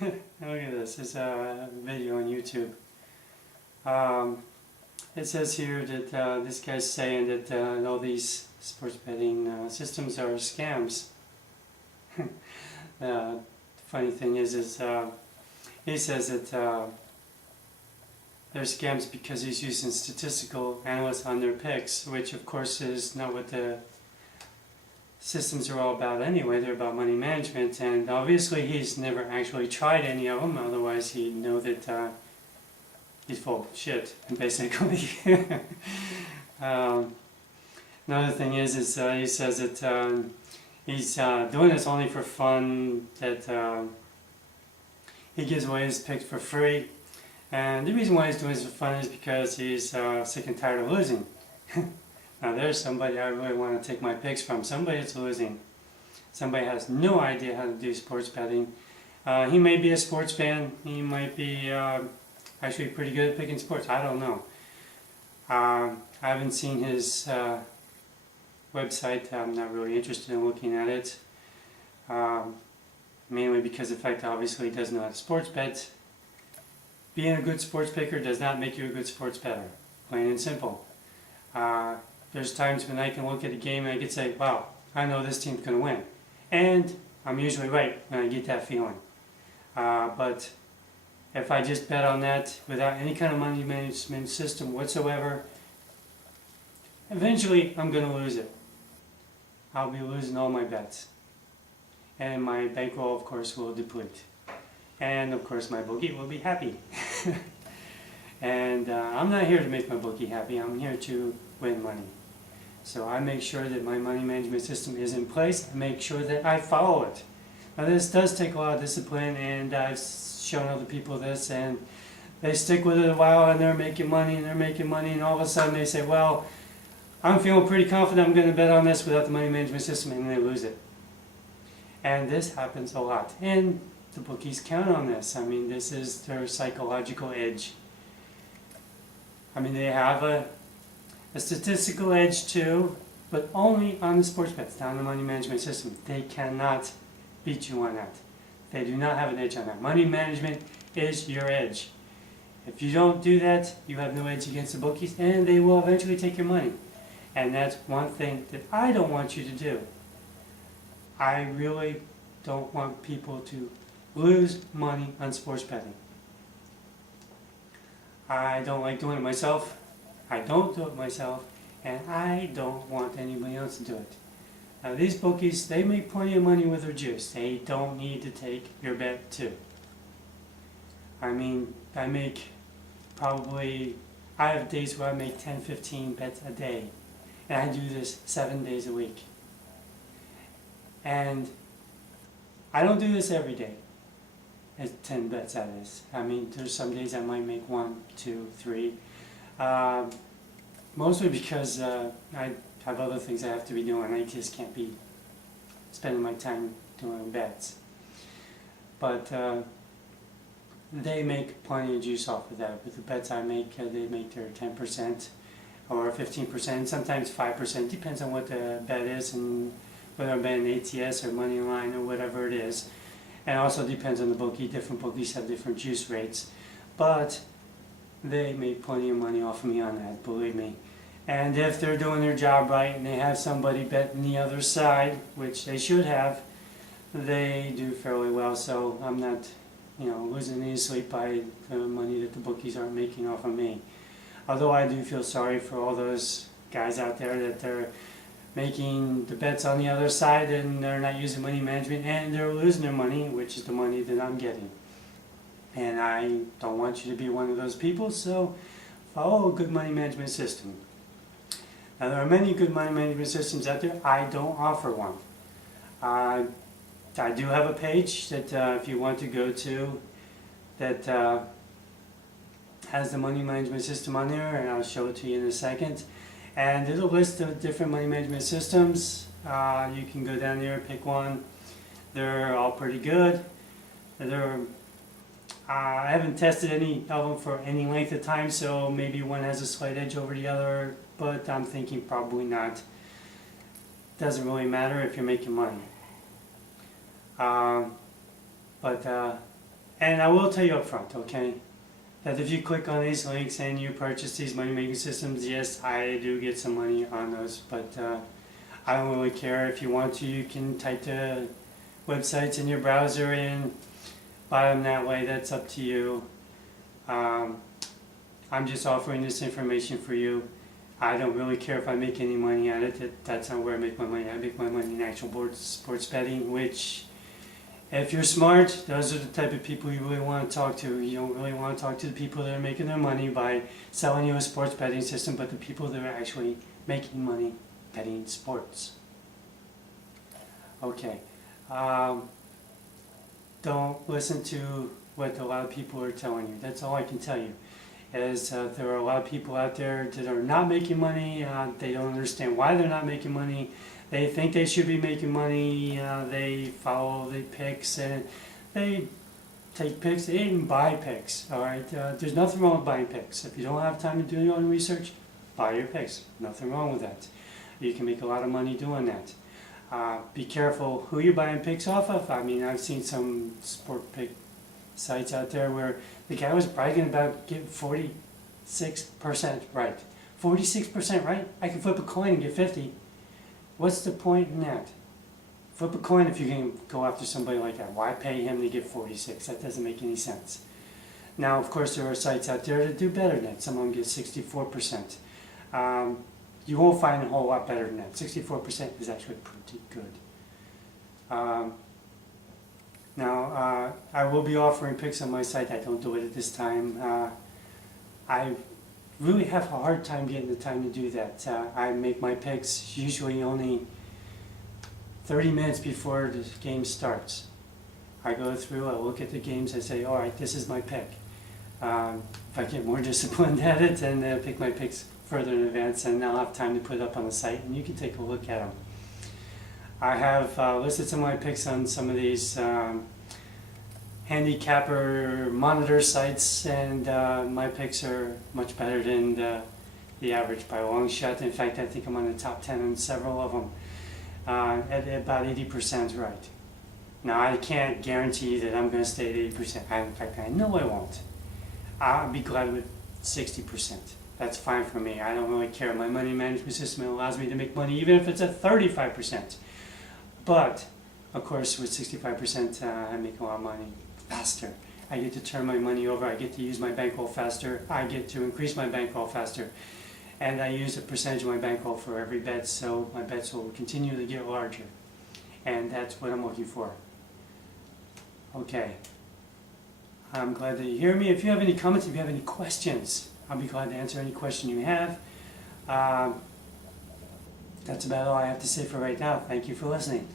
Look at this. It's a video on YouTube. Um, it says here that this guy's saying that all these sports betting systems are scams. The funny thing is he says that they're scams because he's using statistical analysts on their picks, which of course is not what the systems are all about anyway. They're about money management, and obviously he's never actually tried any of them, otherwise he'd know that he's full of shit, basically. Another thing is he says that he's doing this only for fun, that he gives away his picks for free, and the reason why he's doing this for fun is because he's sick and tired of losing. Now there's somebody I really want to take my picks from, somebody that's losing. Somebody has no idea how to do sports betting. He may be a sports fan, he might be actually pretty good at picking sports, I don't know. I haven't seen his website, I'm not really interested in looking at it. Mainly because of the fact that obviously he doesn't know how to sports bet. Being a good sports picker does not make you a good sports bettor, plain and simple. There's times when I can look at a game and I can say, wow, I know this team's going to win. And I'm usually right when I get that feeling. But if I just bet on that without any kind of money management system whatsoever, eventually I'm going to lose it. I'll be losing all my bets. And my bankroll, of course, will deplete. And of course my bookie will be happy. And I'm not here to make my bookie happy, I'm here to win money. So I make sure that my money management system is in place, I make sure that I follow it. Now this does take a lot of discipline, and I've shown other people this, and they stick with it a while and they're making money and they're making money, and all of a sudden they say, well, I'm feeling pretty confident I'm going to bet on this without the money management system, and they lose it. And this happens a lot, and the bookies count on this. I mean, this is their psychological edge. I mean, they have a statistical edge too, but only on the sports bets, not on the money management system. They cannot beat you on that. They do not have an edge on that. Money management is your edge. If you don't do that, you have no edge against the bookies, and they will eventually take your money. And that's one thing that I don't want you to do. I really don't want people to lose money on sports betting. I don't like doing it myself. I don't do it myself, and I don't want anybody else to do it. Now these bookies, they make plenty of money with their juice. They don't need to take your bet too. I mean, I have days where I make 10, 15 bets a day, and I do this 7 days a week. And I don't do this every day. It's 10 bets, that is. I mean, there's some days I might make 1, 2, 3. Mostly because I have other things I have to be doing. I just can't be spending my time doing bets. But they make plenty of juice off of that. With the bets I make, they make their 10% or 15%, sometimes 5%. Depends on what the bet is and whether I'm betting ATS or money line or whatever it is. And also depends on the bookie. Different bookies have different juice rates. But they make plenty of money off of me on that, believe me. And if they're doing their job right and they have somebody betting the other side, which they should have, they do fairly well. So I'm not, losing any sleep by the money that the bookies aren't making off of me. Although I do feel sorry for all those guys out there that they're making the bets on the other side and they're not using money management and they're losing their money, which is the money that I'm getting. And I don't want you to be one of those people, so follow a good money management system. Now there are many good money management systems out there. I don't offer one. I do have a page that if you want to go to that has the money management system on there, and I'll show it to you in a second. And there's a list of different money management systems. You can go down there, pick one. They're all pretty good. I haven't tested any of them for any length of time, so maybe one has a slight edge over the other, but I'm thinking probably not. Doesn't really matter if you're making money. But And I will tell you up front, okay, that if you click on these links and you purchase these money making systems, yes, I do get some money on those, but I don't really care. If you want to, you can type the websites in your browser and buy them that way. That's up to you. I'm just offering this information for you. I don't really care if I make any money at it. That's not where I make my money. I make my money in actual sports betting, which, if you're smart, those are the type of people you really want to talk to. You don't really want to talk to the people that are making their money by selling you a sports betting system, but the people that are actually making money betting sports. Okay. Don't listen to what a lot of people are telling you. That's all I can tell you. Is there are a lot of people out there that are not making money. They don't understand why they're not making money. They think they should be making money. They follow the picks and they take picks. They even buy picks. All right. There's nothing wrong with buying picks. If you don't have time to do your own research, buy your picks. Nothing wrong with that. You can make a lot of money doing that. Be careful who you're buying picks off of. I mean, I've seen some sport pick sites out there where the guy was bragging about getting 46% right. 46% right? I can flip a coin and get 50. What's the point in that? Flip a coin if you can go after somebody like that. Why pay him to get 46? That doesn't make any sense. Now, of course, there are sites out there that do better than that. Some of them get 64%. You won't find a whole lot better than that. 64% is actually pretty good. Now, I will be offering picks on my site. I don't do it at this time. I really have a hard time getting the time to do that. I make my picks usually only 30 minutes before the game starts. I go through, I look at the games, I say, all right, this is my pick. If I get more disciplined at it, then I'll pick my picks further in advance, and I'll have time to put it up on the site, and you can take a look at them. I have listed some of my picks on some of these handicapper monitor sites, and my picks are much better than the average by a long shot. In fact, I think I'm on the top 10 on several of them, at about 80% right. Now, I can't guarantee that I'm going to stay at 80%. In fact, I know I won't. I'll be glad with 60%. That's fine for me. I don't really care. My money management system allows me to make money even if it's at 35%. But, of course, with 65%, I make a lot of money faster. I get to turn my money over. I get to use my bankroll faster. I get to increase my bankroll faster. And I use a percentage of my bankroll for every bet, so my bets will continue to get larger. And that's what I'm looking for. Okay. I'm glad that you hear me. If you have any comments, if you have any questions, I'll be glad to answer any question you have. That's about all I have to say for right now. Thank you for listening.